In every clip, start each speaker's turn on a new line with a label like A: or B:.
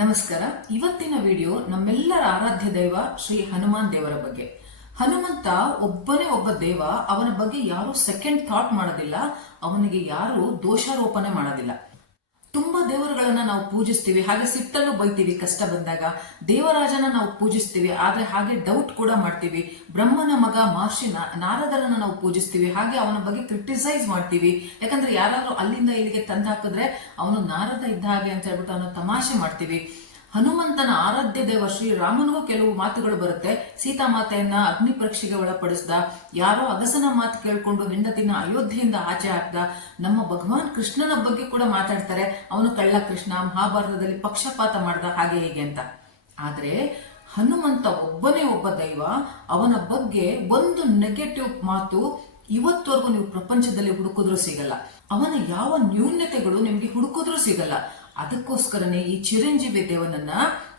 A: ನಮಸ್ಕಾರ. ಇವತ್ತಿನ ವಿಡಿಯೋ ನಮ್ಮೆಲ್ಲರ ಆರಾಧ್ಯ ದೈವ ಶ್ರೀ ಹನುಮಾನ್ ದೇವರ ಬಗ್ಗೆ. ಹನುಮಂತ ಒಬ್ಬನೇ ಒಬ್ಬ ದೇವ, ಅವನ ಬಗ್ಗೆ ಯಾರು ಸೆಕೆಂಡ್ ಥಾಟ್ ಮಾಡೋದಿಲ್ಲ, ಅವನಿಗೆ ಯಾರು ದೋಷಾರೋಪಣೆ ಮಾಡೋದಿಲ್ಲ. ತುಂಬಾ ದೇವರುಗಳನ್ನ ನಾವು ಪೂಜಿಸ್ತೀವಿ, ಹಾಗೆ ಸಿಟ್ಟಲ್ಲೂ ಬೈತೀವಿ ಕಷ್ಟ ಬಂದಾಗ. ದೇವರಾಜನ ನಾವು ಪೂಜಿಸ್ತೀವಿ, ಆದ್ರೆ ಹಾಗೆ ಡೌಟ್ ಕೂಡ ಮಾಡ್ತೀವಿ. ಬ್ರಹ್ಮನ ಮಗ ಮಹರ್ಷಿ ನಾರದರನ್ನ ನಾವು ಪೂಜಿಸ್ತೀವಿ, ಹಾಗೆ ಅವನ ಬಗ್ಗೆ ಕ್ರಿಟಿಸೈಸ್ ಮಾಡ್ತೀವಿ. ಯಾಕಂದ್ರೆ ಯಾರಾದ್ರೂ ಅಲ್ಲಿಂದ ಇಲ್ಲಿಗೆ ತಂದು ಹಾಕಿದ್ರೆ ಅವನು ನಾರದ ಇದ್ದ ಹಾಗೆ ಅಂತ ಹೇಳ್ಬಿಟ್ಟು ಅವನು ತಮಾಷೆ ಮಾಡ್ತೀವಿ. ಹನುಮಂತನ ಆರಾಧ್ಯ ದೇವ ಶ್ರೀರಾಮನಿಗೂ ಕೆಲವು ಮಾತುಗಳು ಬರುತ್ತೆ. ಸೀತಾಮಾತೆಯನ್ನ ಅಗ್ನಿ ಪರೀಕ್ಷೆಗೆ ಒಳಪಡಿಸ್ದ. ಯಾರೋ ಅಗಸನ ಮಾತು ಕೇಳ್ಕೊಂಡು ಹೆಂಡತಿನ ಅಯೋಧ್ಯೆಯಿಂದ ಆಚೆ ಹಾಕ್ದ. ನಮ್ಮ ಭಗವಾನ್ ಕೃಷ್ಣನ ಬಗ್ಗೆ ಕೂಡ ಮಾತಾಡ್ತಾರೆ. ಅವನು ಕಳ್ಳ ಕೃಷ್ಣ, ಮಹಾಭಾರತದಲ್ಲಿ ಪಕ್ಷಪಾತ ಮಾಡ್ದ ಹಾಗೆ ಹೀಗೆ ಅಂತ. ಆದ್ರೆ ಹನುಮಂತ ಒಬ್ಬನೇ ಒಬ್ಬ ದೈವ. ಅವನ ಬಗ್ಗೆ ಒಂದು ನೆಗೆಟಿವ್ ಮಾತು ಇವತ್ತವರೆಗೂ ನೀವು ಪ್ರಪಂಚದಲ್ಲಿ ಹುಡುಕಿದ್ರೂ ಸಿಗಲ್ಲ. ಅವನ ಯಾವ ನ್ಯೂನ್ಯತೆಗಳು ನಿಮ್ಗೆ ಹುಡುಕಿದ್ರೂ ಸಿಗಲ್ಲ. ಅದಕ್ಕೋಸ್ಕರನೇ ಈ ಚಿರಂಜೀವಿ ದೇವನನ್ನ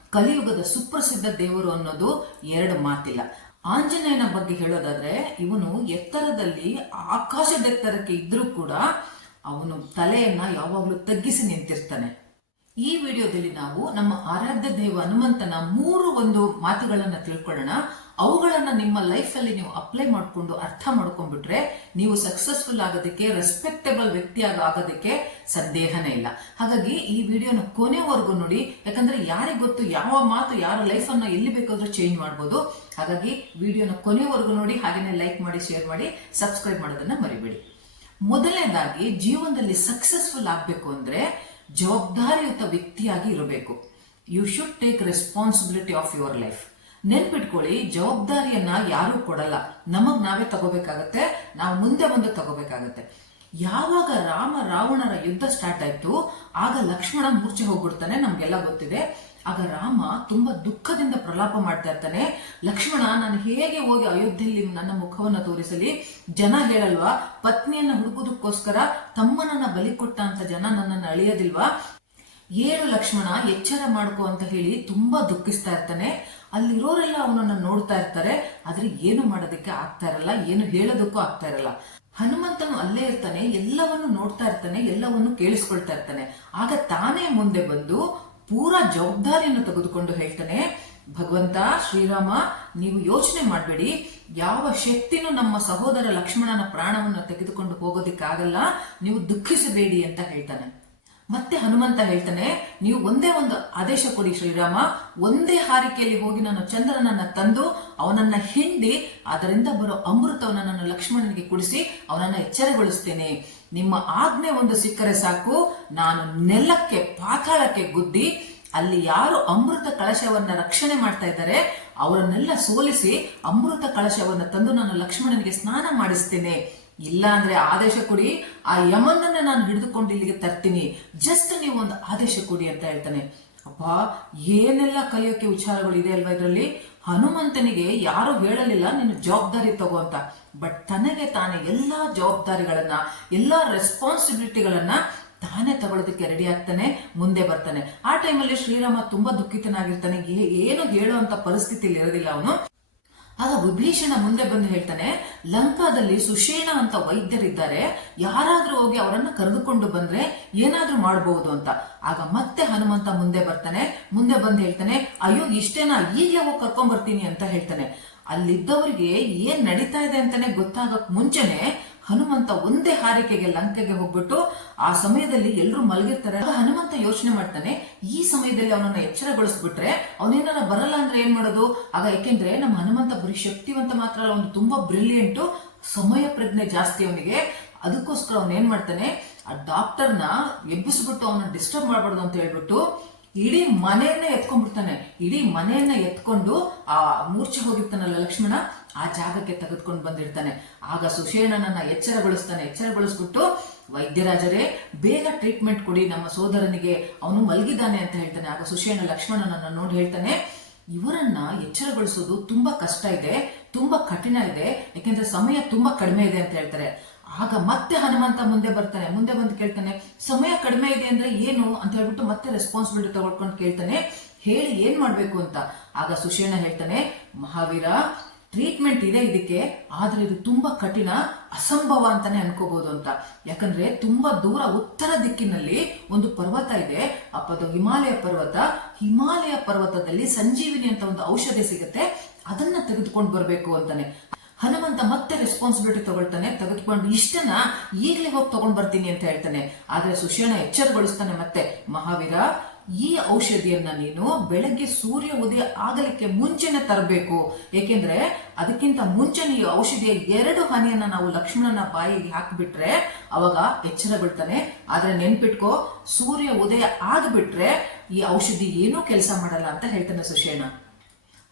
A: ಕಲಿಯುಗದ ಸುಪ್ರಸಿದ್ಧ ದೇವರು ಅನ್ನೋದು ಎರಡು ಮಾತಿಲ್ಲ. ಆಂಜನೇಯನ ಬಗ್ಗೆ ಹೇಳೋದಾದ್ರೆ, ಇವನು ಎತ್ತರದಲ್ಲಿ ಆಕಾಶದೆತ್ತರಕ್ಕೆ ಇದ್ರೂ ಕೂಡ ಅವನು ತಲೆಯನ್ನ ಯಾವಾಗಲೂ ತಗ್ಗಿಸಿ ನಿಂತಿರ್ತಾನೆ. ಈ ವಿಡಿಯೋದಲ್ಲಿ ನಾವು ನಮ್ಮ ಆರಾಧ್ಯ ದೇವ ಹನುಮಂತನ ಮೂರು ಒಂದು ಮಾತುಗಳನ್ನು ತಿಳ್ಕೊಳ್ಳೋಣ. ಅವುಗಳನ್ನ ನಿಮ್ಮ ಲೈಫ್ ಅಲ್ಲಿ ನೀವು ಅಪ್ಲೈ ಮಾಡ್ಕೊಂಡು ಅರ್ಥ ಮಾಡ್ಕೊಂಡ್ಬಿಟ್ರೆ ನೀವು ಸಕ್ಸಸ್ಫುಲ್ ಆಗೋದಕ್ಕೆ ರೆಸ್ಪೆಕ್ಟಬಲ್ ವ್ಯಕ್ತಿ ಆಗ- ಆಗೋದಕ್ಕೆ ಸಂದೇಹನೇ ಇಲ್ಲ. ಹಾಗಾಗಿ ಈ ವಿಡಿಯೋನ ಕೊನೆವರೆಗೂ ನೋಡಿ, ಯಾಕಂದ್ರೆ ಯಾರಿಗೆ ಗೊತ್ತು ಯಾವ ಮಾತು, ಯಾರ ಲೈಫ್ ಅನ್ನ ಎಲ್ಲಿ ಬೇಕಾದ್ರೂ ಚೇಂಜ್ ಮಾಡ್ಬೋದು. ಹಾಗಾಗಿ ವಿಡಿಯೋನ ಕೊನೆವರೆಗೂ ನೋಡಿ, ಹಾಗೇನೆ ಲೈಕ್ ಮಾಡಿ ಶೇರ್ ಮಾಡಿ ಸಬ್ಸ್ಕ್ರೈಬ್ ಮಾಡೋದನ್ನ ಮರಿಬೇಡಿ. ಮೊದಲನೇದಾಗಿ, ಜೀವನದಲ್ಲಿ ಸಕ್ಸಸ್ಫುಲ್ ಆಗ್ಬೇಕು ಅಂದ್ರೆ ಜವಾಬ್ದಾರಿಯುತ ವ್ಯಕ್ತಿಯಾಗಿ ಇರಬೇಕು. You should take responsibility of your life ನೆನ್ಪಿಟ್ಕೊಳ್ಳಿ, ಜವಾಬ್ದಾರಿಯನ್ನ ಯಾರು ಕೊಡಲ್ಲ. ನಮಗ್ ನಾವೇ ತಗೋಬೇಕಾಗತ್ತೆ, ನಾವು ಮುಂದೆ ಬಂದು ತಗೋಬೇಕಾಗತ್ತೆ. ಯಾವಾಗ ರಾಮ ರಾವಣರ ಯುದ್ಧ ಸ್ಟಾರ್ಟ್ ಆಯ್ತು, ಆಗ ಲಕ್ಷ್ಮಣ ಮೂರ್ಛೆ ಹೋಗ್ಬಿಡ್ತಾನೆ ನಮ್ಗೆಲ್ಲ ಗೊತ್ತಿದೆ. ಆಗ ರಾಮ ತುಂಬಾ ದುಃಖದಿಂದ ಪ್ರಲಾಪ ಮಾಡ್ತಾ ಇರ್ತಾನೆ. ಲಕ್ಷ್ಮಣ, ನಾನು ಹೇಗೆ ಹೋಗಿ ಅಯೋಧ್ಯೆಯಲ್ಲಿ ನನ್ನ ಮುಖವನ್ನ ತೋರಿಸಲಿ? ಜನ ಹೇಳಲ್ವಾ, ಪತ್ನಿಯನ್ನ ಹುಡುಕುದಕ್ಕೋಸ್ಕರ ತಮ್ಮನನ್ನ ಬಲಿ ಕೊಟ್ಟ ಅಂತ ಜನ ನನ್ನನ್ನು ಅಳಿಯೋದಿಲ್ವಾ? ಏಳು ಲಕ್ಷ್ಮಣ, ಎಚ್ಚರ ಮಾಡ್ಕೋ ಅಂತ ಹೇಳಿ ತುಂಬಾ ದುಃಖಿಸ್ತಾ ಇರ್ತಾನೆ. ಅಲ್ಲಿರೋರೆಲ್ಲ ಅವನನ್ನ ನೋಡ್ತಾ ಇರ್ತಾರೆ, ಆದ್ರೆ ಏನು ಮಾಡೋದಕ್ಕೆ ಆಗ್ತಾ ಇರಲ್ಲ, ಏನು ಹೇಳೋದಕ್ಕೂ ಆಗ್ತಾ ಇರಲ್ಲ. ಹನುಮಂತನು ಅಲ್ಲೇ ಇರ್ತಾನೆ, ಎಲ್ಲವನ್ನು ನೋಡ್ತಾ ಇರ್ತಾನೆ, ಎಲ್ಲವನ್ನು ಕೇಳಿಸ್ಕೊಳ್ತಾ ಇರ್ತಾನೆ. ಆಗ ತಾನೇ ಮುಂದೆ ಬಂದು ಪೂರಾ ಜವಾಬ್ದಾರಿಯನ್ನು ತೆಗೆದುಕೊಂಡು ಹೇಳ್ತಾನೆ, ಭಗವಂತ, ಶ್ರೀರಾಮ, ನೀವು ಯೋಚನೆ ಮಾಡಬೇಡಿ. ಯಾವ ಶಕ್ತಿನೂ ನಮ್ಮ ಸಹೋದರ ಲಕ್ಷ್ಮಣನ ಪ್ರಾಣವನ್ನು ತೆಗೆದುಕೊಂಡು ಹೋಗೋದಿಕ್ಕಾಗಲ್ಲ. ನೀವು ದುಃಖಿಸಬೇಡಿ ಅಂತ ಹೇಳ್ತಾನೆ. ಮತ್ತೆ ಹನುಮಂತ ಹೇಳ್ತಾನೆ, ನೀವು ಒಂದೇ ಒಂದು ಆದೇಶ ಕೊಡಿ ಶ್ರೀರಾಮ. ಒಂದೇ ಹಾರಿಕೆಯಲ್ಲಿ ಹೋಗಿ ನಾನು ಚಂದ್ರನನ್ನ ತಂದು ಅವನನ್ನ ಹಿಂಡಿ, ಅದರಿಂದ ಬರೋ ಅಮೃತವನ್ನು ನಾನು ಲಕ್ಷ್ಮಣನಿಗೆ ಕುಡಿಸಿ ಅವನನ್ನ ಎಚ್ಚರಗೊಳಿಸ್ತೇನೆ. ನಿಮ್ಮ ಆಜ್ಞೆ ಒಂದು ಸಿಕ್ಕರೆ ಸಾಕು. ನಾನು ನೆಲಕ್ಕೆ, ಪಾತಾಳಕ್ಕೆ ಗುದ್ದಿ, ಅಲ್ಲಿ ಯಾರು ಅಮೃತ ಕಳಶವನ್ನ ರಕ್ಷಣೆ ಮಾಡ್ತಾ ಇದ್ದಾರೆ, ಅವರನ್ನೆಲ್ಲ ಸೋಲಿಸಿ ಅಮೃತ ಕಳಶವನ್ನ ತಂದು ನಾನು ಲಕ್ಷ್ಮಣನಿಗೆ ಸ್ನಾನ ಮಾಡಿಸ್ತೇನೆ. ಇಲ್ಲ ಅಂದ್ರೆ ಆದೇಶ ಕೊಡಿ. ಆ ಯಮನನ್ನ ನಾನು ಹಿಡಿದುಕೊಂಡು ಇಲ್ಲಿಗೆ ತರ್ತೀನಿ. ಜಸ್ಟ್ ನೀವು ಒಂದು ಆದೇಶ ಕೊಡಿ ಅಂತ ಹೇಳ್ತಾನೆ. ಅಪ್ಪ ಏನೆಲ್ಲ ಕಲಿಯೋಕೆ ವಿಚಾರಗಳು ಇದೆ ಅಲ್ವಾ ಇದರಲ್ಲಿ? ಹನುಮಂತನಿಗೆ ಯಾರು ಹೇಳಲಿಲ್ಲ, ನೀನು ಜವಾಬ್ದಾರಿ ತಗೋ ಅಂತ. ಬಟ್ ತನಗೆ ತಾನೇ ಎಲ್ಲಾ ಜವಾಬ್ದಾರಿಗಳನ್ನ, ಎಲ್ಲಾ ರೆಸ್ಪಾನ್ಸಿಬಿಲಿಟಿಗಳನ್ನ ತಾನೇ ತಗೊಳ್ಳೋದಕ್ಕೆ ರೆಡಿ ಆಗ್ತಾನೆ, ಮುಂದೆ ಬರ್ತಾನೆ. ಆ ಟೈಮಲ್ಲಿ ಶ್ರೀರಾಮ ತುಂಬಾ ದುಃಖಿತನಾಗಿರ್ತಾನೆ. ಏನು ಹೇಳುವಂತ ಪರಿಸ್ಥಿತಿಯಲ್ಲಿ ಇರೋದಿಲ್ಲ ಅವನು. ಆಗ ವಿಭೀಷಣ ಮುಂದೆ ಬಂದು ಹೇಳ್ತಾನೆ, ಲಂಕಾದಲ್ಲಿ ಸುಷೇಣ ಅಂತ ವೈದ್ಯರಿದ್ದಾರೆ, ಯಾರಾದ್ರೂ ಹೋಗಿ ಅವರನ್ನ ಕರೆದುಕೊಂಡು ಬಂದ್ರೆ ಏನಾದ್ರೂ ಮಾಡಬಹುದು ಅಂತ. ಆಗ ಮತ್ತೆ ಹನುಮಂತ ಮುಂದೆ ಬರ್ತಾನೆ, ಮುಂದೆ ಬಂದು ಹೇಳ್ತಾನೆ, ಅಯ್ಯೋ, ಇಷ್ಟೇನಾ ಈಗ ಹೋಗಿ ಕರ್ಕೊಂಡ್ ಬರ್ತೀನಿ ಅಂತ ಹೇಳ್ತಾನೆ. ಅಲ್ಲಿದ್ದವರಿಗೆ ಏನ್ ನಡೀತಾ ಇದೆ ಅಂತಾನೆ ಗೊತ್ತಾಗಕ್ ಮುಂಚೆನೆ ಹನುಮಂತ ಒಂದೇ ಹಾರಿಕೆಗೆ ಲಂಕೆಗೆ ಹೋಗ್ಬಿಟ್ಟು ಆ ಸಮಯದಲ್ಲಿ ಎಲ್ಲರೂ ಮಲಗಿರ್ತಾರೆ. ಹನುಮಂತ ಯೋಚನೆ ಮಾಡ್ತಾನೆ, ಈ ಸಮಯದಲ್ಲಿ ಅವನನ್ನ ಎಚ್ಚರಗೊಳಿಸ್ಬಿಟ್ರೆ ಅವನೇನಾರ ಬರಲ್ಲ ಅಂದ್ರೆ ಏನ್ ಮಾಡೋದು? ಆಗ ಯಾಕೆಂದ್ರೆ ನಮ್ಮ ಹನುಮಂತ ಬರೀ ಶಕ್ತಿವಂತ ಮಾತ್ರ ಅಲ್ಲ, ಅವನು ತುಂಬಾ ಬ್ರಿಲಿಯಂಟು ಸಮಯ ಪ್ರಜ್ಞೆ ಜಾಸ್ತಿ ಅವನಿಗೆ. ಅದಕ್ಕೋಸ್ಕರ ಅವನ್ ಏನ್ ಮಾಡ್ತಾನೆ, ಆ ಡಾಕ್ಟರ್ನ ಎಬ್ಬಿಸ್ಬಿಟ್ಟು ಅವನ ಡಿಸ್ಟರ್ಬ್ ಮಾಡಬಾರ್ದು ಅಂತ ಹೇಳ್ಬಿಟ್ಟು ಇಡೀ ಮನೆಯನ್ನ ಎತ್ಕೊಂಡ್ಬಿಡ್ತಾನೆ. ಇಡೀ ಮನೆಯನ್ನ ಎತ್ಕೊಂಡು ಆ ಮೂರ್ಛೆ ಹೋಗಿರ್ತಾನಲ್ಲ ಲಕ್ಷ್ಮಣ ಆ ಜಾಗಕ್ಕೆ ತೆಗೆದುಕೊಂಡು ಬಂದಿರ್ತಾನೆ. ಆಗ ಸುಷೇಣನನ್ನ ಎಚ್ಚರಗೊಳಿಸ್ತಾನೆ. ಎಚ್ಚರಗೊಳಿಸ್ಬಿಟ್ಟು, ವೈದ್ಯರಾಜರೇ, ಬೇಗ ಟ್ರೀಟ್ಮೆಂಟ್ ಕೊಡಿ. ನಮ್ಮ ಸೋದರನಿಗೆ ಅವನು ಮಲಗಿದ್ದಾನೆ ಅಂತ ಹೇಳ್ತಾನೆ. ಆಗ ಸುಷೇಣ ಲಕ್ಷ್ಮಣನನ್ನ ನೋಡಿ ಹೇಳ್ತಾನೆ, ಇವರನ್ನ ಎಚ್ಚರಗೊಳಿಸೋದು ತುಂಬಾ ಕಷ್ಟ ಇದೆ, ತುಂಬಾ ಕಠಿಣ ಇದೆ, ಯಾಕೆಂದ್ರೆ ಸಮಯ ತುಂಬಾ ಕಡಿಮೆ ಇದೆ ಅಂತ ಹೇಳ್ತಾರೆ. ಆಗ ಮತ್ತೆ ಹನುಮಂತ ಮುಂದೆ ಬರ್ತಾನೆ. ಮುಂದೆ ಬಂದು ಕೇಳ್ತಾನೆ, ಸಮಯ ಕಡಿಮೆ ಇದೆ ಅಂದ್ರೆ ಏನು? ಅಂತ ಹೇಳ್ಬಿಟ್ಟು ಮತ್ತೆ ರೆಸ್ಪಾನ್ಸಿಬಿಲಿಟಿ ತಗೊಳ್ಕೊಂಡು ಕೇಳ್ತಾನೆ. ಹೇಳಿ ಏನ್ ಮಾಡ್ಬೇಕು ಅಂತ. ಆಗ ಸುಷೇಣ ಹೇಳ್ತಾನೆ, ಮಹಾವೀರ ಟ್ರೀಟ್ಮೆಂಟ್ ಇದೆ ಇದಕ್ಕೆ, ಆದ್ರೆ ಇದು ತುಂಬಾ ಕಠಿಣ, ಅಸಂಭವ ಅಂತಾನೆ ಅನ್ಕೋಬಹುದು ಅಂತ. ಯಾಕಂದ್ರೆ ತುಂಬಾ ದೂರ, ಉತ್ತರ ದಿಕ್ಕಿನಲ್ಲಿ ಒಂದು ಪರ್ವತ ಇದೆ. ಅಪ್ಪದು ಹಿಮಾಲಯ ಪರ್ವತ. ಹಿಮಾಲಯ ಪರ್ವತದಲ್ಲಿ ಸಂಜೀವಿನಿ ಅಂತ ಒಂದು ಔಷಧಿ ಸಿಗುತ್ತೆ. ಅದನ್ನ ತೆಗೆದುಕೊಂಡು ಬರಬೇಕು ಅಂತಾನೆ. ಹನುಮಂತ ಮತ್ತೆ ರೆಸ್ಪಾನ್ಸಿಬಿಲಿಟಿ ತಗೊಳ್ತಾನೆ. ತೆಗೆದುಕೊಂಡು ಇಷ್ಟನ ಈಗಲೇ ಹೋಗಿ ತಗೊಂಡ್ ಬರ್ತೀನಿ ಅಂತ ಹೇಳ್ತಾನೆ. ಆದ್ರೆ ಸುಶೀಣ ಎಚ್ಚರಗೊಳಿಸ್ತಾನೆ ಮತ್ತೆ, ಮಹಾವೀರ ಈ ಔಷಧಿಯನ್ನ ನೀನು ಬೆಳಗ್ಗೆ ಸೂರ್ಯ ಉದಯ ಆಗಲಿಕ್ಕೆ ಮುಂಚೆನೆ ತರಬೇಕು. ಏಕೆಂದ್ರೆ ಅದಕ್ಕಿಂತ ಮುಂಚೆನೆ ಈ ಔಷಧಿಯ ಎರಡು ಹನಿಯನ್ನ ನಾವು ಲಕ್ಷ್ಮಣನ ಬಾಯಿಗೆ ಹಾಕಿಬಿಟ್ರೆ ಅವಾಗ ಎಚ್ಚರಗೊಳ್ತಾನೆ. ಆದ್ರೆ ನೆನ್ಪಿಟ್ಕೋ, ಸೂರ್ಯ ಉದಯ ಆಗ್ಬಿಟ್ರೆ ಈ ಔಷಧಿ ಏನೂ ಕೆಲಸ ಮಾಡಲ್ಲ ಅಂತ ಹೇಳ್ತಾನೆ ಸುಶೇಣ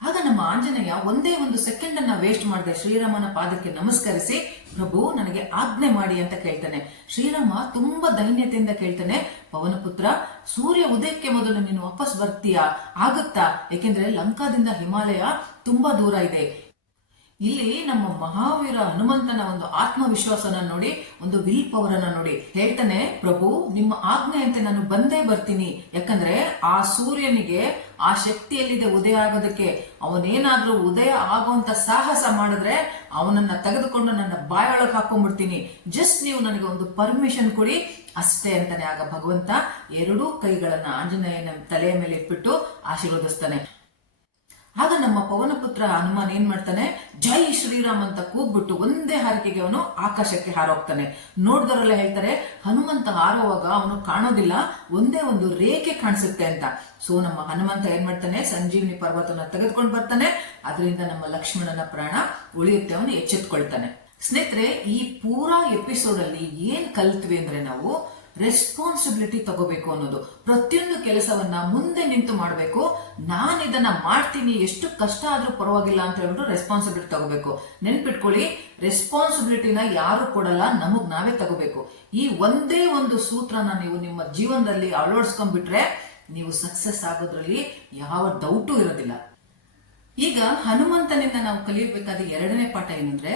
A: ಆಗ ನಮ್ಮ ಆಂಜನೇಯ ಒಂದೇ ಒಂದು ಸೆಕೆಂಡ್ ಅನ್ನ ವೇಸ್ಟ್ ಮಾಡದೆ ಶ್ರೀರಾಮನ ಪಾದಕ್ಕೆ ನಮಸ್ಕರಿಸಿ, ಪ್ರಭು, ನನಗೆ ಆಜ್ಞೆ ಮಾಡಿ ಅಂತ ಕೇಳ್ತಾನೆ. ಶ್ರೀರಾಮ ತುಂಬಾ ದೈನ್ಯತೆಯಿಂದ ಕೇಳ್ತಾನೆ ಪವನಪುತ್ರ ಸೂರ್ಯ ಉದಯಕ್ಕೆ ಮೊದಲು ನೀನು ವಾಪಸ್ ಬರ್ತೀಯಾ? ಆಗುತ್ತಾ? ಏಕೆಂದ್ರೆ ಲಂಕಾದಿಂದ ಹಿಮಾಲಯ ತುಂಬಾ ದೂರ ಇದೆ. ಇಲ್ಲಿ ನಮ್ಮ ಮಹಾವೀರ ಹನುಮಂತನ ಒಂದು ಆತ್ಮವಿಶ್ವಾಸನ ನೋಡಿ, ಒಂದು ವಿಲ್ ಪವರ್ ಅನ್ನ ನೋಡಿ. ಹೇಳ್ತಾನೆ, ಪ್ರಭು, ನಿಮ್ಮ ಆಜ್ಞೆಯಂತೆ ನಾನು ಬಂದೇ ಬರ್ತೀನಿ. ಯಾಕಂದ್ರೆ ಆ ಸೂರ್ಯನಿಗೆ ಆ ಶಕ್ತಿಯಲ್ಲಿದೆ ಉದಯ ಆಗೋದಕ್ಕೆ. ಅವನೇನಾದ್ರೂ ಉದಯ ಆಗುವಂತ ಸಾಹಸ ಮಾಡಿದ್ರೆ ಅವನನ್ನ ತೆಗೆದುಕೊಂಡು ನನ್ನ ಬಾಯೊಳಗೆ ಹಾಕೊಂಡ್ಬಿಡ್ತೀನಿ. ಜಸ್ಟ್ ನೀವು ನನಗೆ ಒಂದು ಪರ್ಮಿಷನ್ ಕೊಡಿ. ಅಷ್ಟೇ ಅಂತಾನೆ ಆಗ ಭಗವಂತ ಎರಡೂ ಕೈಗಳನ್ನ ಆಂಜನೇಯನ ತಲೆಯ ಮೇಲೆ ಇಟ್ಬಿಟ್ಟು ಆಶೀರ್ವದಿಸ್ತಾನೆ. ಆಗ ನಮ್ಮ ಪವನಪುತ್ರ ಹನುಮಾನ್ ಏನ್ ಮಾಡ್ತಾನೆ? ಜೈ ಶ್ರೀರಾಮ್ ಅಂತ ಕೂಗ್ಬಿಟ್ಟು ಒಂದೇ ಹಾರಿಕೆಗೆ ಅವನು ಆಕಾಶಕ್ಕೆ ಹಾರೋಗ್ತಾನೆ. ನೋಡ್ದವರೆಲ್ಲ ಹೇಳ್ತಾರೆ, ಹನುಮಂತ ಹಾರುವಾಗ ಅವನು ಕಾಣೋದಿಲ್ಲ, ಒಂದೇ ಒಂದು ರೇಖೆ ಕಾಣಿಸುತ್ತೆ ಅಂತ. ಸೊ ನಮ್ಮ ಹನುಮಂತ ಏನ್ ಮಾಡ್ತಾನೆ? ಸಂಜೀವಿನಿ ಪರ್ವತನ ತೆಗೆದುಕೊಂಡು ಬರ್ತಾನೆ. ಅದರಿಂದ ನಮ್ಮ ಲಕ್ಷ್ಮಣನ ಪ್ರಾಣ ಉಳಿಯುತ್ತೆ, ಅವನು ಎಚ್ಚೆತ್ಕೊಳ್ತಾನೆ. ಸ್ನೇಹಿತರೆ, ಈ ಪೂರಾ ಎಪಿಸೋಡ್ ಅಲ್ಲಿ ಏನ್ ಕಲ್ತ್ವಿ ಅಂದ್ರೆ ನಾವು ರೆಸ್ಪಾನ್ಸಿಬಿಲಿಟಿ ತಗೋಬೇಕು ಅನ್ನೋದು. ಪ್ರತಿಯೊಂದು ಕೆಲಸವನ್ನ ಮುಂದೆ ನಿಂತು ಮಾಡಬೇಕು. ನಾನು ಇದನ್ನ ಮಾಡ್ತೀನಿ, ಎಷ್ಟು ಕಷ್ಟ ಆದ್ರೂ ಪರವಾಗಿಲ್ಲ ಅಂತ ಹೇಳ್ಬಿಟ್ಟು ರೆಸ್ಪಾನ್ಸಿಬಿಲಿಟಿ ತಗೋಬೇಕು. ನೆನ್ಪಿಟ್ಕೊಳ್ಳಿ ರೆಸ್ಪಾನ್ಸಿಬಿಲಿಟಿನ ಯಾರು ಕೊಡಲ್ಲ, ನಮಗ್ ನಾವೇ ತಗೋಬೇಕು. ಈ ಒಂದೇ ಒಂದು ಸೂತ್ರನ ನೀವು ನಿಮ್ಮ ಜೀವನದಲ್ಲಿ ಅಳವಡಿಸ್ಕೊಂಡ್ಬಿಟ್ರೆ ನೀವು ಸಕ್ಸಸ್ ಆಗೋದ್ರಲ್ಲಿ ಯಾವ ಡೌಟು ಇರೋದಿಲ್ಲ. ಈಗ ಹನುಮಂತನಿಂದ ನಾವು ಕಲಿಯಬೇಕಾದ ಎರಡನೇ ಪಾಠ ಏನಂದ್ರೆ,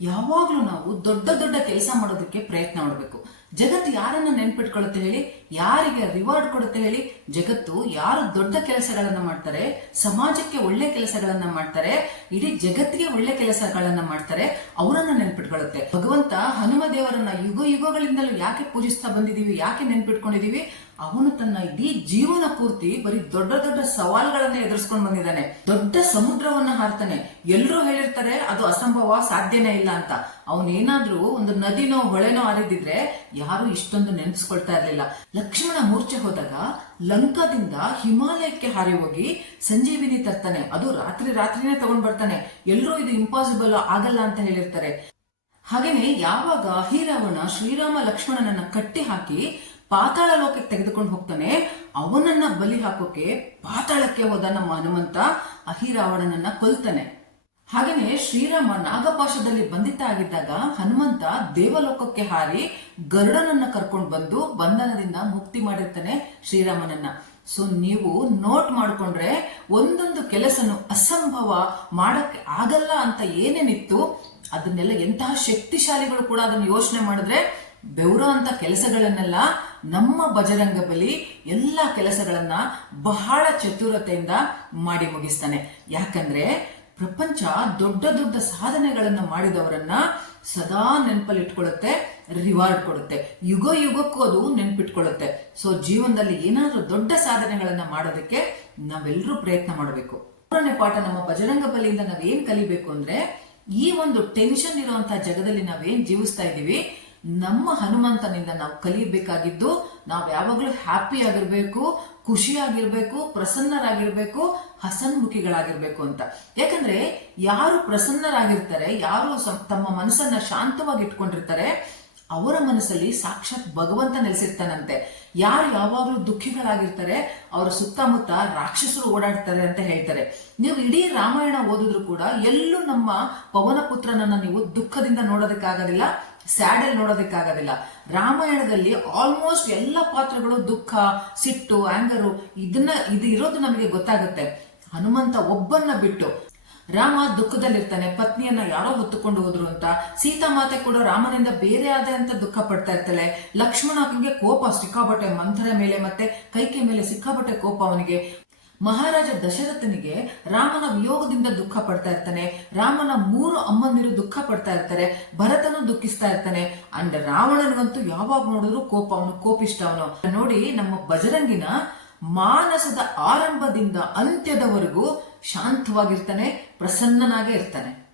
A: ಯಾವಾಗ್ಲೂ ನಾವು ದೊಡ್ಡ ದೊಡ್ಡ ಕೆಲಸ ಮಾಡೋದಕ್ಕೆ ಪ್ರಯತ್ನ ಮಾಡಬೇಕು. ಜಗತ್ತು ಯಾರನ್ನ ನೆನ್ಪಿಟ್ಕೊಳ್ಳುತ್ತೆ ಹೇಳಿ, ಯಾರಿಗೆ ರಿವಾರ್ಡ್ ಕೊಡುತ್ತೆ ಹೇಳಿ, ಜಗತ್ತು ಯಾರು ದೊಡ್ಡ ಕೆಲಸಗಳನ್ನ ಮಾಡ್ತಾರೆ, ಸಮಾಜಕ್ಕೆ ಒಳ್ಳೆ ಕೆಲಸಗಳನ್ನ ಮಾಡ್ತಾರೆ, ಇಡೀ ಜಗತ್ತಿಗೆ ಒಳ್ಳೆ ಕೆಲಸಗಳನ್ನ ಮಾಡ್ತಾರೆ, ಅವರನ್ನ ನೆನ್ಪಿಟ್ಕೊಳ್ಳುತ್ತೆ. ಭಗವಂತ ಹನುಮ ದೇವರನ್ನ ಯುಗ ಯುಗಗಳಿಂದಲೂ ಯಾಕೆ ಪೂಜಿಸ್ತಾ ಬಂದಿದೀವಿ, ಯಾಕೆ ನೆನ್ಪಿಟ್ಕೊಂಡಿದೀವಿ? ಅವನು ತನ್ನ ಇಡೀ ಜೀವನ ಪೂರ್ತಿ ಬರೀ ದೊಡ್ಡ ದೊಡ್ಡ ಸವಾಲುಗಳನ್ನ ಎದುರಿಸ್ಕೊಂಡು ಬಂದಿದ್ದಾನೆ. ದೊಡ್ಡ ಸಮುದ್ರವನ್ನ ಹಾರ್ತಾನೆ ಎಲ್ಲರೂ ಹೇಳಿರ್ತಾರೆ, ಅದು ಅಸಂಭವ, ಸಾಧ್ಯನೇ ಇಲ್ಲ ಅಂತ. ಅವನೇನಾದ್ರೂ ಒಂದು ನದಿನೋ, ಹೊಳೆನೋ ಹರಿದಿದ್ರೆ ಯಾರು ಇಷ್ಟೊಂದು ನೆನೆಸ್ಕೊಳ್ತಾ ಇರ್ಲಿಲ್ಲ. ಲಕ್ಷ್ಮಣ ಮೂರ್ಛೆ ಹೋದಾಗ ಲಂಕಾದಿಂದ ಹಿಮಾಲಯಕ್ಕೆ ಹಾರಿ ಹೋಗಿ ಸಂಜೀವಿನಿ ತರ್ತಾನೆ. ಅದು ರಾತ್ರಿ ರಾತ್ರಿನೇ ತಗೊಂಡ್ ಬರ್ತಾನೆ. ಎಲ್ಲರೂ ಇದು ಇಂಪಾಸಿಬಲ್ ಆಗಲ್ಲ ಅಂತ ಹೇಳಿರ್ತಾರೆ. ಹಾಗೇನೆ ಯಾವಾಗ ಅಹಿರಾವಣ ಶ್ರೀರಾಮ ಲಕ್ಷ್ಮಣನನ್ನ ಕಟ್ಟಿ ಹಾಕಿ ಪಾತಾಳ ಲೋಕಕ್ಕೆ ತೆಗೆದುಕೊಂಡು ಹೋಗ್ತಾನೆ. ಅವನನ್ನ ಬಲಿ ಹಾಕೋಕೆ ಪಾತಾಳಕ್ಕೆ ಹೋದ ನಮ್ಮ ಹನುಮಂತ ಅಹಿರಾವಣನನ್ನ ಕೊಲ್ತಾನೆ. ಹಾಗೆಯೇ ಶ್ರೀರಾಮ ನಾಗಪಾಶದಲ್ಲಿ ಬಂಧಿತ ಆಗಿದ್ದಾಗ ಹನುಮಂತ ದೇವಲೋಕಕ್ಕೆ ಹಾರಿ ಗರುಡನನ್ನ ಕರ್ಕೊಂಡು ಬಂದು ಬಂಧನದಿಂದ ಮುಕ್ತಿ ಮಾಡಿರ್ತಾನೆ ಶ್ರೀರಾಮನನ್ನ. ಸೊ ನೀವು ನೋಟ್ ಮಾಡ್ಕೊಂಡ್ರೆ ಒಂದೊಂದು ಕೆಲಸನು ಅಸಂಭವ ಮಾಡಕ್ಕೆ ಆಗಲ್ಲ ಅಂತ ಏನೇನಿತ್ತು, ಅದನ್ನೆಲ್ಲ ಎಂತಹ ಶಕ್ತಿಶಾಲಿಗಳು ಕೂಡ ಅದನ್ನ ಯೋಚನೆ ಮಾಡಿದ್ರೆ ಬೆವರೋ ಅಂತ ಕೆಲಸಗಳನ್ನೆಲ್ಲ ನಮ್ಮ ಬಜರಂಗ ಬಲಿ ಎಲ್ಲ ಕೆಲಸಗಳನ್ನ ಬಹಳ ಚತುರತೆಯಿಂದ ಮಾಡಿ ಮುಗಿಸ್ತಾನೆ. ಯಾಕಂದ್ರೆ ಪ್ರಪಂಚ ದೊಡ್ಡ ದೊಡ್ಡ ಸಾಧನೆಗಳನ್ನ ಮಾಡಿದವರನ್ನ ಸದಾ ನೆನಪಲ್ಲಿ ಇಟ್ಕೊಳ್ಳುತ್ತೆ ರಿವಾರ್ಡ್ ಕೊಡುತ್ತೆ. ಯುಗ ಯುಗಕ್ಕೂ ಅದು ನೆನ್ಪಿಟ್ಕೊಳ್ಳುತ್ತೆ ಸೊ ಜೀವನದಲ್ಲಿ ಏನಾದ್ರೂ ದೊಡ್ಡ ಸಾಧನೆಗಳನ್ನ ಮಾಡೋದಕ್ಕೆ ನಾವೆಲ್ಲರೂ ಪ್ರಯತ್ನ ಮಾಡಬೇಕು. ಮೂರನೇ ಪಾಠ, ನಮ್ಮ ಬಜರಂಗ ಬಲಿಯಿಂದ ನಾವೇನ್ ಕಲಿಬೇಕು ಅಂದ್ರೆ ಈ ಒಂದು ಟೆನ್ಷನ್ ಇರುವಂತಹ ಜಗದಲ್ಲಿ ನಾವೇನ್ ಜೀವಿಸ್ತಾ ಇದೀವಿ ನಮ್ಮ ಹನುಮಂತನಿಂದ ನಾವು ಕಲಿಯಬೇಕಾಗಿದ್ದು ನಾವು ಯಾವಾಗ್ಲೂ ಹ್ಯಾಪಿ ಆಗಿರ್ಬೇಕು, ಖುಷಿಯಾಗಿರ್ಬೇಕು, ಪ್ರಸನ್ನರಾಗಿರ್ಬೇಕು, ಹಸನ್ಮುಖಿಗಳಾಗಿರ್ಬೇಕು ಅಂತ. ಯಾಕಂದ್ರೆ ಯಾರು ಪ್ರಸನ್ನರಾಗಿರ್ತಾರೆ, ಯಾರು ತಮ್ಮ ಮನಸ್ಸನ್ನ ಶಾಂತವಾಗಿ ಇಟ್ಕೊಂಡಿರ್ತಾರೆ ಅವರ ಮನಸ್ಸಲ್ಲಿ ಸಾಕ್ಷಾತ್ ಭಗವಂತ ನೆಲೆಸಿರ್ತಾನಂತೆ. ಯಾರು ಯಾವಾಗಲೂ ದುಃಖಿಗಳಾಗಿರ್ತಾರೆ, ಅವರ ಸುತ್ತಮುತ್ತ ರಾಕ್ಷಸರು ಓಡಾಡ್ತಾರೆ ಅಂತ ಹೇಳ್ತಾರೆ. ನೀವು ಇಡೀ ರಾಮಾಯಣ ಓದಿದ್ರು ಕೂಡ ಎಲ್ಲೂ ನಮ್ಮ ಪವನ ಪುತ್ರನನ್ನ ನೀವು ದುಃಖದಿಂದ ನೋಡೋದಕ್ಕಾಗೋದಿಲ್ಲ ಸ್ಯಾಡ್ ಅಲ್ಲಿ ನೋಡೋದಕ್ಕಾಗೋದಿಲ್ಲ. ರಾಮಾಯಣದಲ್ಲಿ ಆಲ್ಮೋಸ್ಟ್ ಎಲ್ಲ ಪಾತ್ರಗಳು ದುಃಖ, ಸಿಟ್ಟು ಆಂಗರು ಇದನ್ನ, ಇದು ಇರೋದು ನಮಗೆ ಗೊತ್ತಾಗುತ್ತೆ. ಹನುಮಂತ ಒಬ್ಬನ್ನ ಬಿಟ್ಟು ರಾಮ ದುಃಖದಲ್ಲಿರ್ತಾನೆ, ಪತ್ನಿಯನ್ನ ಯಾರೋ ಹೊತ್ತುಕೊಂಡು ಹೋದ್ರು ಅಂತ. ಸೀತಾ ಮಾತೆ ಕೂಡ ರಾಮನಿಂದ ಬೇರೆ ಆದ ಅಂತ ದುಃಖ ಪಡ್ತಾ ಇರ್ತಾಳೆ. ಲಕ್ಷ್ಮಣನಿಗೆ ಕೋಪ ಸಿಕ್ಕಾಬಟ್ಟೆ ಮಂಥರ ಮೇಲೆ ಮತ್ತೆ ಕೈಕೆ ಮೇಲೆ ಸಿಕ್ಕಾಬಟ್ಟೆ ಕೋಪ ಅವನಿಗೆ. ಮಹಾರಾಜ ದಶರಥನಿಗೆ ರಾಮನ ವಿಯೋಗದಿಂದ ದುಃಖ ಪಡ್ತಾ ಇರ್ತಾನೆ. ರಾಮನ ಮೂರು ಅಮ್ಮಂದಿರು ದುಃಖ ಪಡ್ತಾ ಇರ್ತಾರೆ, ಭರತನು ದುಃಖಿಸ್ತಾ ಇರ್ತಾನೆ. ಅಂಡ್ ರಾವಣನಿಗಂತೂ ಯಾವಾಗ ನೋಡಿದ್ರು ಕೋಪ, ಅವನು ಕೋಪಿಷ್ಟ ಅವನು. ನೋಡಿ, ನಮ್ಮ ಬಜರಂಗಿನ ಮಾನಸದ ಆರಂಭದಿಂದ ಅಂತ್ಯದವರೆಗೂ ಶಾಂತವಾಗಿರ್ತಾನೆ. ಪ್ರಸನ್ನನಾಗೇ ಇರ್ತಾನೆ.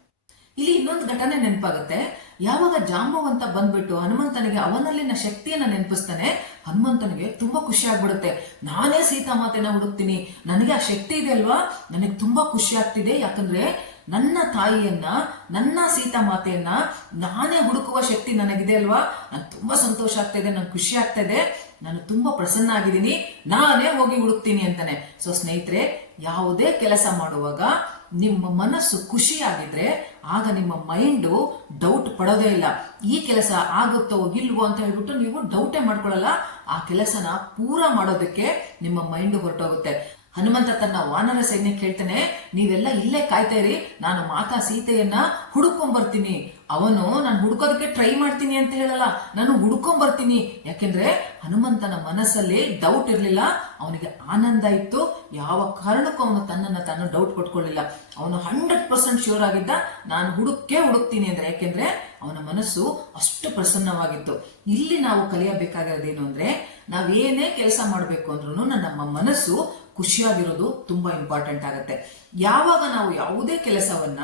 A: ಇಲ್ಲಿ ಇನ್ನೊಂದು ಘಟನೆ ನೆನಪಾಗುತ್ತೆ. ಯಾವಾಗ ಜಾಂಬವಂತ ಬಂದ್ಬಿಟ್ಟು ಹನುಮಂತನಿಗೆ ಅವನಲ್ಲಿನ ಶಕ್ತಿಯನ್ನ ನೆನಪಿಸ್ತಾನೆ, ಹನುಮಂತನಿಗೆ ತುಂಬಾ ಖುಷಿ ಆಗ್ಬಿಡುತ್ತೆ. ನಾನೇ ಸೀತಾಮಾತೆನ ಹುಡುಕ್ತೀನಿ. ನನಗೆ ಆ ಶಕ್ತಿ ಇದೆ ಅಲ್ವಾ? ನನಗೆ ತುಂಬಾ ಖುಷಿ ಆಗ್ತಿದೆ. ಯಾಕಂದ್ರೆ ನನ್ನ ತಾಯಿಯನ್ನ, ನನ್ನ ಸೀತಾಮಾತೆಯನ್ನ ನಾನೇ ಹುಡುಕುವ ಶಕ್ತಿ ನನಗಿದೆ ಅಲ್ವಾ? ನನ್ಗೆ ತುಂಬಾ ಸಂತೋಷ ಆಗ್ತಾ ಇದೆ ನಂಗೆ ಖುಷಿ ಆಗ್ತಾ ಇದೆ ನಾನು ತುಂಬಾ ಪ್ರಸನ್ನ ಆಗಿದ್ದೀನಿ. ನಾನೇ ಹೋಗಿ ಹುಡುಕ್ತೀನಿ ಅಂತಾನೆ. ಸೊ ಸ್ನೇಹಿತರೆ ಯಾವುದೇ ಕೆಲಸ ಮಾಡುವಾಗ ನಿಮ್ಮ ಮನಸ್ಸು ಖುಷಿಯಾಗಿದ್ರೆ ಆಗ ನಿಮ್ಮ ಮೈಂಡು ಡೌಟ್ ಪಡೋದೇ ಇಲ್ಲ. ಈ ಕೆಲಸ ಆಗುತ್ತೋ ಇಲ್ವೋ ಅಂತ ಹೇಳ್ಬಿಟ್ಟು ನೀವು ಡೌಟೇ ಮಾಡ್ಕೊಳ್ಳಲ್ಲ. ಆ ಕೆಲಸನ ಪೂರ ಮಾಡೋದಕ್ಕೆ ನಿಮ್ಮ ಮೈಂಡ್ ಹೊರಟೋಗುತ್ತೆ. ಹನುಮಂತ ತನ್ನ ವಾನರ ಸೈನ್ಯಕ್ಕೆ ಹೇಳ್ತಾನೆ ನೀವೆಲ್ಲ ಇಲ್ಲೇ ಕಾಯ್ತಾ ಇರಿ, ನಾನು ಮಾತಾ ಸೀತೆಯನ್ನ ಹುಡುಕೊಂಡ್ ಬರ್ತೀನಿ. ಅವನು, ನಾನು ಹುಡ್ಕೋದಕ್ಕೆ ಟ್ರೈ ಮಾಡ್ತೀನಿ ಅಂತ ಹೇಳಲ್ಲ, ನಾನು ಹುಡ್ಕೊಂಡ್ ಬರ್ತೀನಿ. ಯಾಕೆಂದ್ರೆ ಹನುಮಂತನ ಮನಸ್ಸಲ್ಲಿ ಡೌಟ್ ಇರಲಿಲ್ಲ, ಅವನಿಗೆ ಆನಂದ ಇತ್ತು. ಯಾವ ಕಾರಣಕ್ಕೂ ಅವನು ತನ್ನನ್ನು ತಾನು ಡೌಟ್ ಪಟ್ಕೊಳ್ಳಿಲ್ಲ. ಅವನು ಹಂಡ್ರೆಡ್ ಪರ್ಸೆಂಟ್ ಶ್ಯೂರ್ ಆಗಿದ್ದ, ನಾನು ಹುಡುಕೇ ಹುಡುಕ್ತೀನಿ ಅಂದ್ರೆ ಯಾಕೆಂದ್ರೆ ಅವನ ಮನಸ್ಸು ಅಷ್ಟು ಪ್ರಸನ್ನವಾಗಿತ್ತು. ಇಲ್ಲಿ ನಾವು ಕಲಿಯಬೇಕಾಗಿರೋದೇನು ಅಂದ್ರೆ, ನಾವೇನೇ ಕೆಲಸ ಮಾಡಬೇಕು ಅಂದ್ರೂ ನಮ್ಮ ಮನಸ್ಸು ಖುಷಿಯಾಗಿರೋದು ತುಂಬಾ ಇಂಪಾರ್ಟೆಂಟ್ ಆಗುತ್ತೆ. ಯಾವಾಗ ನಾವು ಯಾವುದೇ ಕೆಲಸವನ್ನ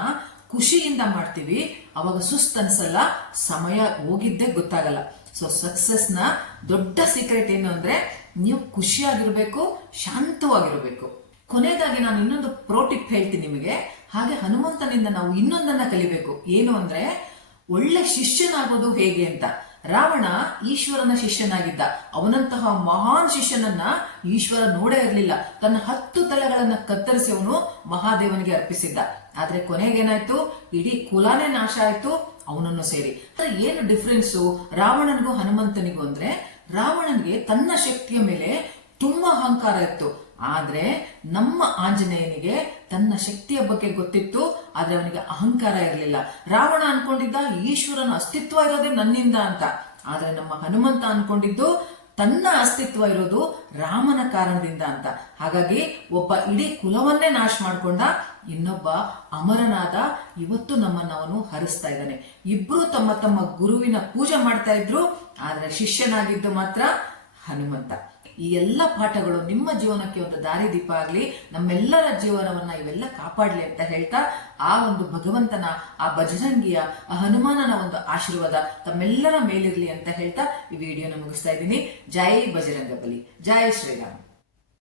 A: ಖುಷಿಯಿಂದ ಮಾಡ್ತೀವಿ. ಅವಾಗ ಸುಸ್ತನ್ಸಲ್ಲ ಸಮಯ ಹೋಗಿದ್ದೇ ಗೊತ್ತಾಗಲ್ಲ. ಸೊ ಸಕ್ಸಸ್ನ ದೊಡ್ಡ ಸೀಕ್ರೆಟ್ ಏನು ಅಂದ್ರೆ, ನೀವು ಖುಷಿಯಾಗಿರ್ಬೇಕು, ಶಾಂತವಾಗಿರ್ಬೇಕು. ಕೊನೆಯದಾಗಿ ನಾನು ಇನ್ನೊಂದು ಪ್ರೋ ಟಿಪ್ ಹೇಳ್ತೀನಿ ನಿಮಗೆ. ಹಾಗೆ ಹನುಮಂತನಿಂದ ನಾವು ಇನ್ನೊಂದನ್ನ ಕಲಿಬೇಕು. ಏನು ಅಂದ್ರೆ, ಒಳ್ಳೆ ಶಿಷ್ಯನಾಗೋದು ಹೇಗೆ ಅಂತ. ರಾವಣ ಈಶ್ವರನ ಶಿಷ್ಯನಾಗಿದ್ದ. ಅವನಂತಹ ಮಹಾನ್ ಶಿಷ್ಯನನ್ನ ಈಶ್ವರ ನೋಡೇ ಇರಲಿಲ್ಲ. ತನ್ನ ಹತ್ತು ತಲೆಗಳನ್ನ ಕತ್ತರಿಸಿ ಅವನು ಮಹಾದೇವನಿಗೆ ಅರ್ಪಿಸಿದ್ದ. ಆದ್ರೆ ಕೊನೆಗೇನಾಯ್ತು ಇಡೀ ಕುಲಾನೇ ನಾಶ ಆಯ್ತು, ಅವನನ್ನು ಸೇರಿ. ಏನು ಡಿಫ್ರೆನ್ಸು ರಾವಣನಿಗೂ ಹನುಮಂತನಿಗೂ ಅಂದ್ರೆ, ರಾವಣನಿಗೆ ತನ್ನ ಶಕ್ತಿಯ ಮೇಲೆ ತುಂಬಾ ಅಹಂಕಾರ ಇತ್ತು. ಆದ್ರೆ ನಮ್ಮ ಆಂಜನೇಯನಿಗೆ ತನ್ನ ಶಕ್ತಿಯ ಬಗ್ಗೆ ಗೊತ್ತಿತ್ತು, ಆದ್ರೆ ಅವನಿಗೆ ಅಹಂಕಾರ ಇರಲಿಲ್ಲ. ರಾವಣ ಅನ್ಕೊಂಡಿದ್ದ, ಈಶ್ವರನ ಅಸ್ತಿತ್ವ ಇರೋದೇ ನನ್ನಿಂದ ಅಂತ. ಆದ್ರೆ ನಮ್ಮ ಹನುಮಂತ ಅನ್ಕೊಂಡಿದ್ದು, ತನ್ನ ಅಸ್ತಿತ್ವ ಇರೋದು ರಾಮನ ಕಾರಣದಿಂದ ಅಂತ. ಹಾಗಾಗಿ ಒಬ್ಬ ಇಡೀ ಕುಲವನ್ನೇ ನಾಶ ಮಾಡ್ಕೊಂಡ ಇನ್ನೊಬ್ಬ ಅಮರನಾದ ಇವತ್ತು ನಮ್ಮನ್ನ ಅವನು ಹರಿಸ್ತಾ ಇದ್ದಾನೆ. ಇಬ್ರು ತಮ್ಮ ತಮ್ಮ ಗುರುವಿನ ಪೂಜೆ ಮಾಡ್ತಾ ಇದ್ರು, ಆದ್ರೆ ಶಿಷ್ಯನಾಗಿದ್ದು ಮಾತ್ರ ಹನುಮಂತ. ಈ ಎಲ್ಲ ಪಾಠಗಳು ನಿಮ್ಮ ಜೀವನಕ್ಕೆ ಒಂದು ದಾರಿದೀಪ ಆಗಲಿ, ನಮ್ಮೆಲ್ಲರ ಜೀವನವನ್ನ ಇವೆಲ್ಲ ಕಾಪಾಡ್ಲಿ ಅಂತ ಹೇಳ್ತಾ, ಆ ಒಂದು ಭಗವಂತನ, ಆ ಬಜರಂಗಿಯ ಆ ಹನುಮಾನನ ಒಂದು ಆಶೀರ್ವಾದ ತಮ್ಮೆಲ್ಲರ ಮೇಲಿರ್ಲಿ ಅಂತ ಹೇಳ್ತಾ ಈ ವಿಡಿಯೋನ ಮುಗಿಸ್ತಾ ಇದ್ದೀನಿ. ಜೈ ಬಜರಂಗ ಬಲಿ. ಜೈ ಶ್ರೀರಾಮ್.